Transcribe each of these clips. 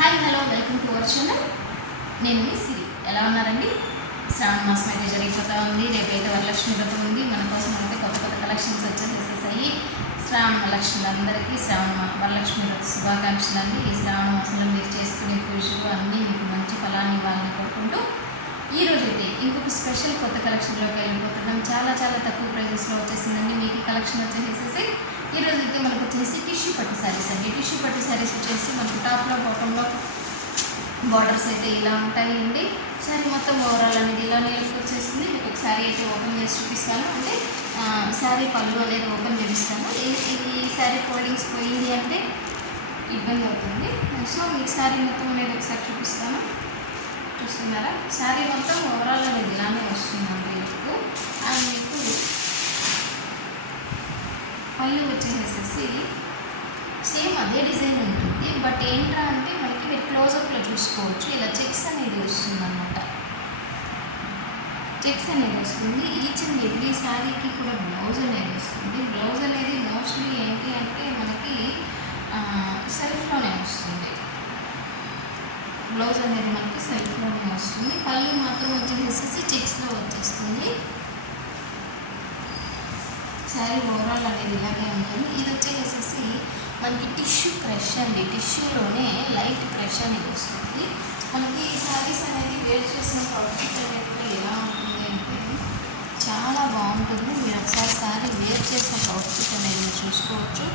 Hi hello welcome to our channel. నేను మీ సిరి. ఎలా ఉన్నారండి? శ్రావణ మాసం అయితే జరిగిపోతూ ఉంది. రేపైతే వరలక్ష్మి వ్రతం ఉంది. మన కోసం అయితే కొత్త కొత్త కలెక్షన్స్ వచ్చేసేసాయి. శ్రావణ లక్ష్ములందరికీ వరలక్ష్మి వ్రత శుభాకాంక్షలు అండి. ఈ శ్రావణ మాసంలో మీరు చేసుకునే పూజలు అన్నీ మీకు మంచి ఫలాన్ని ఇవ్వాలని కోరుకుంటూ ఈరోజు అయితే ఇంకొక స్పెషల్ కొత్త కలెక్షన్లోకి వెళ్ళిపోతున్నాం. చాలా చాలా తక్కువ ప్రైజెస్లో వచ్చేసిందండి. మీకు ఈ కలెక్షన్ వచ్చేసేసి ఈరోజు అయితే మనకు వచ్చేసి టిష్యూ పట్టు శారీస్ అండి. టిష్యూ పట్టు శారీస్ వచ్చేసి మనకు టాప్లో బాటంలో బార్డర్స్ అయితే ఇలా ఉంటాయండి. శారీ మొత్తం ఓవరాల్ అనేది ఇలానే వచ్చేస్తుంది. మీకు ఒక శారీ అయితే ఓపెన్ చేసి చూపిస్తాను. అంటే శారీ పళ్ళు అనేది ఓపెన్ చేపిస్తాను. ఈ శారీ ఫోల్డింగ్స్ పోయింది అంటే ఇబ్బంది అవుతుంది. సో మీకు శారీ మొత్తం అనేది ఒకసారి చూపిస్తాను. చూస్తున్నారా? శారీ మొత్తం ఓవరాల్ అనేది ఇలానే వస్తుందండి మీకు. అండ్ మీకు పళ్ళు వచ్చేసేసి సేమ్ అదే డిజైన్ ఉంటుంది. బట్ ఏంట్రా అంటే మనకి మీరు క్లోజప్లో చూసుకోవచ్చు. ఇలా చెక్స్ అనేది వస్తుంది అన్నమాట. చెక్స్ అనేది వస్తుంది. ఈచ్ అండ్ ఎవ్రీ శారీకి కూడా బ్లౌజ్ అనేది వస్తుంది. బ్లౌజ్ అనేది మోస్ట్లీ ఏంటి అంటే మనకి సెల్ఫ్లోనే వస్తుంది. బ్లౌజ్ అనేది మనకి సెల్ఫ్లోనే వస్తుంది. పళ్ళు మాత్రం వచ్చేసేసి చెక్స్లో వచ్చేస్తుంది. శారీ ఓవరాల్ అనేది ఇలాగే ఉంటుంది. ఇది వచ్చేసేసి మనకి టిష్యూ క్రష్ అండి. టిష్యూలోనే లైట్ క్రష్ అనేది వస్తుంది. మనకి శారీస్ అనేది వేర్ చేసిన అవుట్ఫిట్ అనేది కూడా ఎలా ఉంటుంది అంటే చాలా బాగుంటుంది. మీరు ఒకసారి శారీ వేర్ చేసిన అవుట్ఫిట్ అనేది చూసుకోవచ్చు.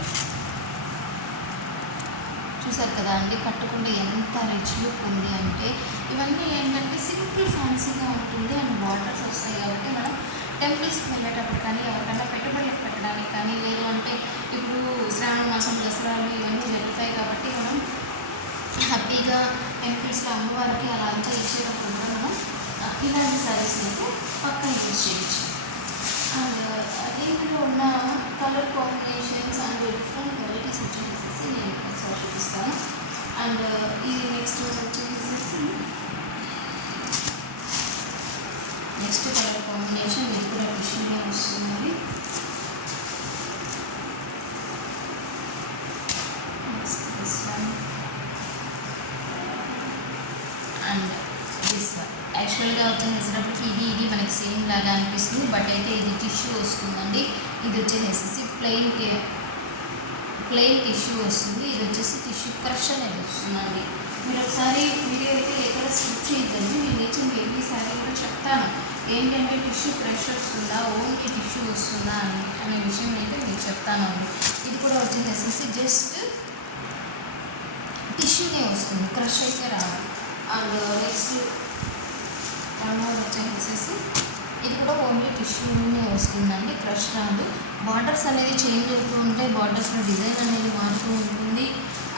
చూసారు కదా అండి, కట్టుకుంటే ఎంత రిచ్ లుక్ ఉంది అంటే. ఇవన్నీ ఏంటంటే సింపుల్ ఫ్యాన్సీగా ఉంటుంది అండ్ బార్డర్స్ వస్తాయి కాబట్టి మనం టెంపుల్స్కి వెళ్ళేటప్పుడు కానీ ఎవరికైనా పెట్టుబడులకు పెట్టడానికి కానీ లేదు అంటే ఇప్పుడు శ్రావణ మాసం దసరాలు ఇవన్నీ జరుగుతాయి కాబట్టి మనం హ్యాపీగా టెంపుల్స్లో అమ్మవారికి అలా అంతా ఇచ్చేటప్పుడు కూడా మనం ఇలాంటి శారీస్ అయితే పక్కన యూజ్ చేయొచ్చు. అండ్ ఇందులో ఉన్న colour combinations and different varieties వచ్చేసి నేను ఒకసారి చూపిస్తాను. అండ్ ఇది నెక్స్ట్ కలర్ కాంబినేషన్ ఇది కూడా టిష్యూలో వస్తుంది. అండ్ దిస్ వన్ యాక్చువల్గా వచ్చేసేటప్పటికి ఇది మనకి సేమ్ లాగా అనిపిస్తుంది. బట్ అయితే ఇది టిష్యూ వస్తుందండి. ఇది వచ్చేసేసి ప్లెయిన్ టిష్యూ వస్తుంది. ఇది వచ్చేసి టిష్యూ క్రష్ అనేది వస్తుందండి. మీరు ఒకసారి వీడియో అయితే ఎక్కడ స్కిప్ చేయద్దండి. నేను నేర్చిన బేబీ శారీ కూడా చెప్తాను ఏంటంటే టిష్యూ క్రష్ వస్తుందా ఓన్లీ టిష్యూ వస్తుందా అనే విషయం అయితే నేను చెప్తానండి. ఇది కూడా వచ్చేసేసి జస్ట్ టిష్యూనే వస్తుంది, క్రష్ అయితే రాదు. అండ్ నెక్స్ట్ వచ్చేసేసి ఇది కూడా ఓన్లీ టిష్యూనే వస్తుందండి, క్రష్ రాదు. బార్డర్స్ అనేది చేంజ్ అవుతూ ఉంటాయి. బార్డర్స్లో డిజైన్ అనేది మారుతూ ఉంటుంది.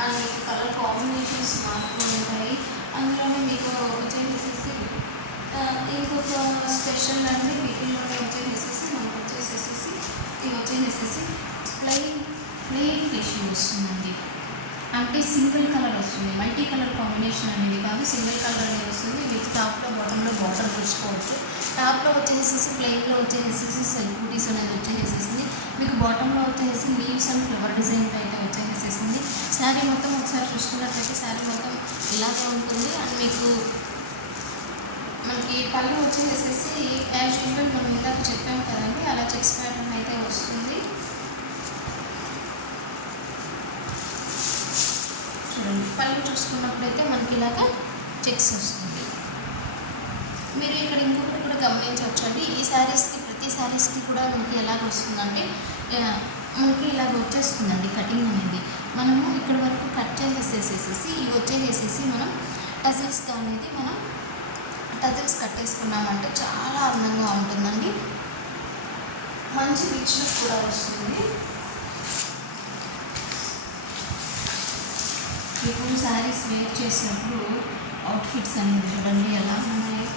అండ్ మీకు కలర్ కాంబినేషన్స్ మారుతూ ఉంటాయి. అందులోనే మీకు వచ్చేసేసి ఇంకొక స్పెషల్ అండి వీటిల్లోనే వచ్చేసేసి మనకు వచ్చేసేసి ఇది వచ్చేసేసి ప్లెయిన్ టిష్యూ వస్తుందండి. అంటే సింగిల్ కలర్ వస్తుంది, మల్టీ కలర్ కాంబినేషన్ అనేది కాదు, సింగిల్ కలర్ అనేది వస్తుంది. మీకు టాప్లో బాటంలో బార్డర్ చూసుకోవచ్చు. టాప్లో వచ్చేసేసి ప్లెయిన్లో వచ్చేసేసి సెల్ఫ్ బూటీస్ అనేది వచ్చేసేసింది. మీకు బాటంలో వచ్చేసి లీవ్స్ అండ్ ఫ్లవర్ డిజైన్తో అయితే వచ్చేసేసింది. శారీ మొత్తం ఒకసారి చూసుకున్నట్లయితే శారీ మొత్తం ఇలాగే ఉంటుంది. అండ్ మీకు మనకి పళ్ళు వచ్చేసేసి యాజ్ యూజువల్ మనం ఇందాక చెప్పాము కదండి, అలా చెక్స్ ప్యాటర్న్ అయితే వస్తుంది. చూడండి, పళ్ళు చూసుకున్నప్పుడైతే మనకి ఇలాగా చెక్స్ వస్తుంది. మీరు ఇక్కడ ఇంకొకటి కూడా గమనించవచ్చండి. ఈ శారీస్కి ప్రతి శారీస్కి కూడా మనకి ఎలాగ వస్తుందంటే మనకి ఇలాగ వచ్చేస్తుందండి కటింగ్ అనేది. మనము ఇక్కడ వరకు కట్ చేసేసేసి ఇవి వచ్చేసేసి మనం టజిల్స్ అనేది మనం టజిల్స్ కట్టేసుకున్నామంటే చాలా అందంగా ఉంటుందండి. మంచి రిచ్ లుక్ కూడా వస్తుంది. ఇప్పుడు శారీస్ వేర్ చేసినప్పుడు అవుట్ఫిట్స్ అనేది చూడండి ఎలా ఉన్నాయి.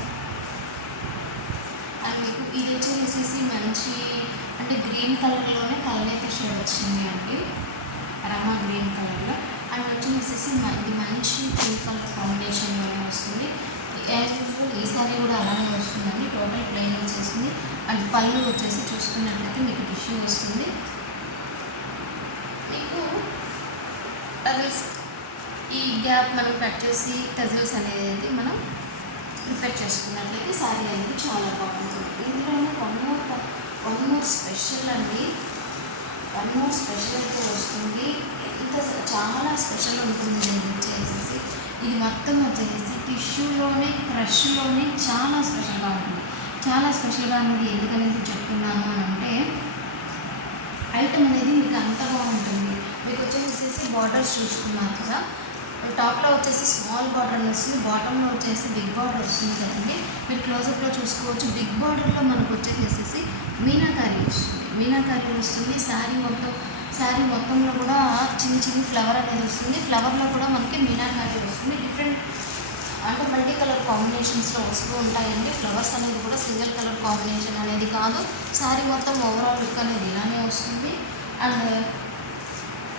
అండ్ మీకు ఇది వచ్చేసేసి మంచి అంటే గ్రీన్ కలర్లోనే కలనేత షేడ్ వచ్చింది అండి, రమా గ్రీన్ కలర్లో. అండ్ వచ్చేసేసి ఇది మంచి పింక్ కలర్ కాంబినేషన్లోనే వస్తుంది. యాజ్ యూజువల్ ఈ శారీ కూడా అలానే వస్తుందండి. టోటల్ ప్లెయిన్ వచ్చేసింది. అండ్ పళ్ళు వచ్చేసి చూసుకున్నట్లయితే మీకు టిష్యూ వస్తుంది. మీకు టజిల్స్ ఈ గ్యాప్ మనం కట్ చేసి టజిల్స్ అనేది మనం ప్రిపేర్ చేసుకున్నట్లయితే శారీ అనేది చాలా బాగుంటుంది. ఇందులోనే వన్ మోర్ స్పెషల్ అండి, వన్ మోర్ స్పెషల్ అయితే వస్తుంది. ఇంత చాలా స్పెషల్ ఉంటుంది ఇది వచ్చేసి. ఇది మొత్తం వచ్చేసి టిష్యూలోనే క్రష్లోనే చాలా స్పెషల్గా ఉంటుంది. చాలా స్పెషల్గా అనేది ఎందుకనేది చెప్తున్నాను అని అంటే ఐటమ్ అనేది మీకు అంతగా ఉంటుంది. మీకు వచ్చేసి బార్డర్స్ చూసుకున్నారు కదా, టాప్లో వచ్చేసి స్మాల్ బార్డర్ అని వస్తుంది, బాటంలో వచ్చేసి బిగ్ బార్డర్ వస్తుంది కదండి. మీరు క్లోజప్లో చూసుకోవచ్చు. బిగ్ బార్డర్లో మనకు వచ్చేసేసి మీనాకారి వస్తుంది, మీనాకారి వస్తుంది. శారీ మొత్తంలో కూడా చిన్న ఫ్లవర్ అనేది వస్తుంది. ఫ్లవర్లో కూడా మనకి మీనాకారి వస్తుంది. డిఫరెంట్ అంటే మల్టీ కలర్ కాంబినేషన్స్లో వస్తూ ఉంటాయండి. ఫ్లవర్స్ అనేది కూడా సింగిల్ కలర్ కాంబినేషన్ అనేది కాదు. శారీ మొత్తం ఓవరాల్ లుక్ అనేది ఇలానే వస్తుంది. అండ్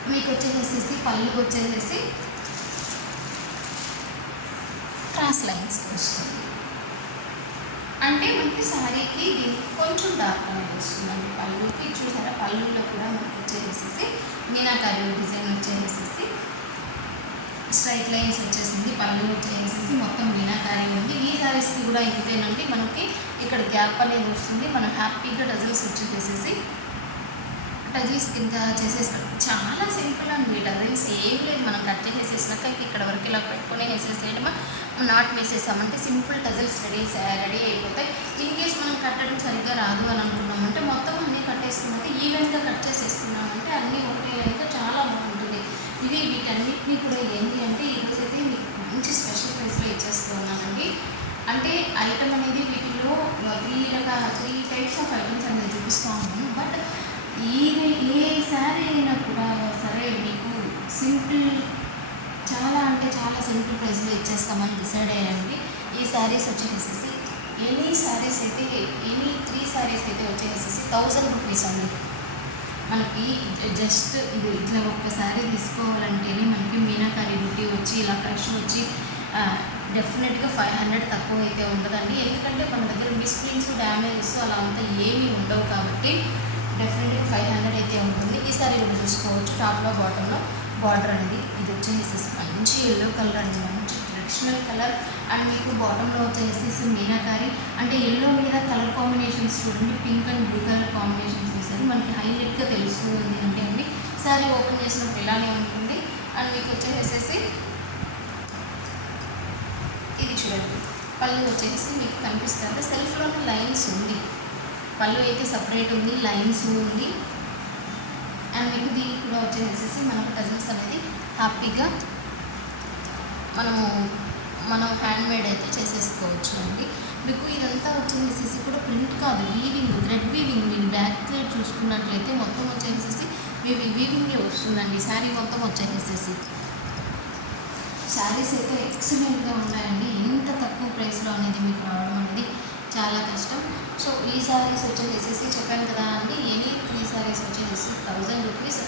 మీకు వచ్చేసేసి పళ్ళు వచ్చేసేసి క్రాస్ లైన్స్ వస్తుంది. అంటే మనకి శారీకి దీనికి కొంచెం డార్క్ అనేది వస్తుందండి. పళ్ళుకి చూసారా, పళ్ళులో కూడా మనకి వచ్చేసేసి మీనాకారి డిజైన్ వచ్చేసేసి స్ట్రైట్ లైన్స్ వచ్చేసింది. పళ్ళు వచ్చేసేసి మొత్తం మీనాకారి ఉంది. ఈ శారీస్కి కూడా ఇంతేనండి, మనకి ఇక్కడ గ్యాప్ అనేది వస్తుంది. మనం హ్యాపీగా టజిల్స్ వచ్చేసేసి టజిల్స్ కింద చేసేసుకోండి. చాలా సింపుల్ అండి. టజిల్స్ ఏం లేదు, మనం కట్ చేసేసినాక ఇక్కడ వరకు ఇలా పెట్టుకుని వేసేసేయడమా, నాట్ వేసేసామంటే సింపుల్ టజిల్స్ రెడీ అయిపోతాయి. ఇన్ కేస్ మనం కట్టడం సరిగ్గా రాదు అని అనుకున్నామంటే మొత్తం అన్నీ కట్టేసుకున్నాక ఈవెంట్గా కట్ చేసేసుకున్నామంటే అన్నీ ఒకటే లైన్గా చాలా బాగుంటుంది. వీటన్నిటినీ కూడా ఏంటి అంటే ఈరోజైతే మీకు మంచి స్పెషల్ ప్రైస్లో ఇచ్చేస్తున్నానండి. అంటే ఐటమ్ అనేది వీటిలో 3 టైప్స్ ఆఫ్ ఐటమ్స్ అనేది చూపిస్తూ ఉన్నాను. బట్ ఏ శారీ అయినా కూడా సరే మీకు సింపుల్, చాలా అంటే చాలా సింపుల్ ప్రైస్లో ఇచ్చేస్తామని డిసైడ్ అయ్యండి. ఈ శారీస్ వచ్చేసేసి ఎనీ 3 శారీస్ అయితే వచ్చేసేసి 1000 రూపీస్ అండి. మనకి జస్ట్ ఇది ఇట్లా ఒక్కసారి తీసుకోవాలంటేనే మనకి మీనాకారి బుట్టి వచ్చి ఇలా క్రష్ వచ్చి డెఫినెట్గా 500 తక్కువ అయితే ఉండదండి. ఎందుకంటే మన దగ్గర మిస్ప్రింట్స్ డ్యామేజెస్ అలా అంతా ఏమీ ఉండవు కాబట్టి డెఫినెట్గా 500 అయితే ఉంటుంది. ఈసారి కూడా చూసుకోవచ్చు. టాప్లో బాటంలో బార్డర్ అనేది ఇది వచ్చేసేసి మంచి ఎల్లో కలర్ అండి, మంచి ట్రెడిషనల్ కలర్. అండ్ మీకు బాటంలో వచ్చేసేసి మీనాకారి అంటే ఎల్లో మీద కలర్ కాంబినేషన్స్ చూడండి, pink and blue colour combinations వేసారు. మనకి హైలైట్గా తెలుస్తుంది అంటే అండి శారీ ఓపెన్ చేసినప్పుడు ఇలానే ఉంటుంది. అండ్ మీకు వచ్చేసేసి ఇది చూడండి, పళ్ళు వచ్చేసి మీకు కనిపిస్తుంది. సెల్ఫ్లోనే లైన్స్ ఉంది, పళ్ళు అయితే సపరేట్ ఉంది, లైన్స్ ఉంది. అండ్ మీకు దీనికి కూడా వచ్చేసేసి మనకు టజిల్స్ అనేది హ్యాపీగా మనం హ్యాండ్మేడ్ అయితే చేసేసుకోవచ్చు అండి. మీకు ఇదంతా వచ్చేసేసి కూడా ప్రింట్ కాదు, వీవింగ్, థ్రెడ్ వీవింగ్. మీరు బ్యాక్ సైడ్ చూసుకున్నట్లయితే మొత్తం వచ్చేసేసి వీవింగే వస్తుందండి. శారీ మొత్తం వచ్చేసేసి శారీస్ అయితే ఎక్సలెంట్గా ఉన్నాయండి. ఇంత తక్కువ ప్రైస్లో అనేది మీకు రావడం అనేది చాలా కష్టం. సో ఈ శారీస్ వచ్చేసేసి చెప్పాను కదా అండి, ఎనీ 3 శారీస్ వచ్చేసేసి 1000 రూపీస్.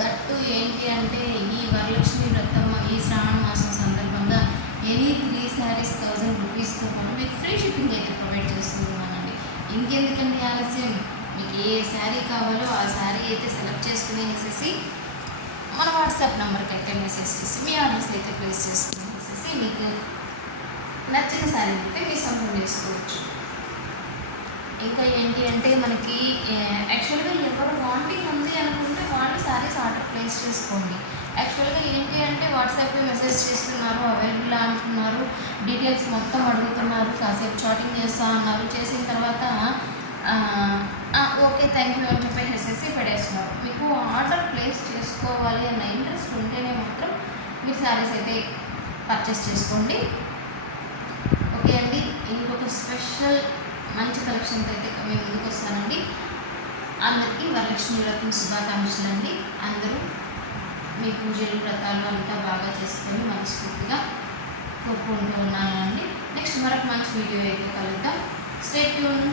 దట్టు ఏంటి అంటే ఈ వరలక్ష్మి వ్రతం, ఈ శ్రావణ మాసం సందర్భంగా ఎనీ 3 శారీస్ 1000 రూపీస్తో పాటు మీకు ఫ్రీ షిప్పింగ్ అయితే ప్రొవైడ్ చేస్తున్నానండి. ఇంకెందుకండి ఆలస్యం, మీకు ఏ శారీ కావాలో ఆ శారీ అయితే సెలెక్ట్ చేసుకునేసేసి మన వాట్సాప్ నెంబర్కి అయితే మెసేజ్ చేసి మీ ఆర్డర్స్ అయితే ప్లేస్ చేసుకునేసేసి మీకు నచ్చిన శారీ అయితే మీ సొంతం చేసుకోవచ్చు. ఇంకా ఏంటి అంటే మనకి యాక్చువల్గా ఎవరు వాంటింగ్ ఉంది అనుకుంటే వాళ్ళు శారీస్ ఆర్డర్ ప్లేస్ చేసుకోండి. యాక్చువల్గా ఏంటి అంటే వాట్సాప్లో మెసేజ్ చేస్తున్నారు, అవైలబుల్ అంటున్నారు, డీటెయిల్స్ మొత్తం అడుగుతున్నారు, కాసేపు చాటింగ్ చేస్తా అన్నారు. చేసిన తర్వాత ఓకే థ్యాంక్ యూ అని చెప్పేసి పడేస్తున్నారు. మీకు ఆర్డర్ ప్లేస్ చేసుకోవాలి అన్న ఇంట్రెస్ట్ ఉంటేనే మాత్రం మీరు శారీస్ అయితే పర్చేస్ చేసుకోండి. ఓకే అండి, ఇంకొక స్పెషల్ మంచి కలెక్షన్తో అయితే మేము ముందుకు వస్తానండి. అందరికీ వరలక్ష్మి వ్రతం శుభాకాంక్షలు అండి. అందరూ మీ పూజలు వ్రతాలు అంతా బాగా చేసుకొని మనస్ఫూర్తిగా కోరుకుంటూ ఉన్నాను అండి. నెక్స్ట్ మరొక మంచి వీడియో అయితే కలుద్దాం. Stay tune.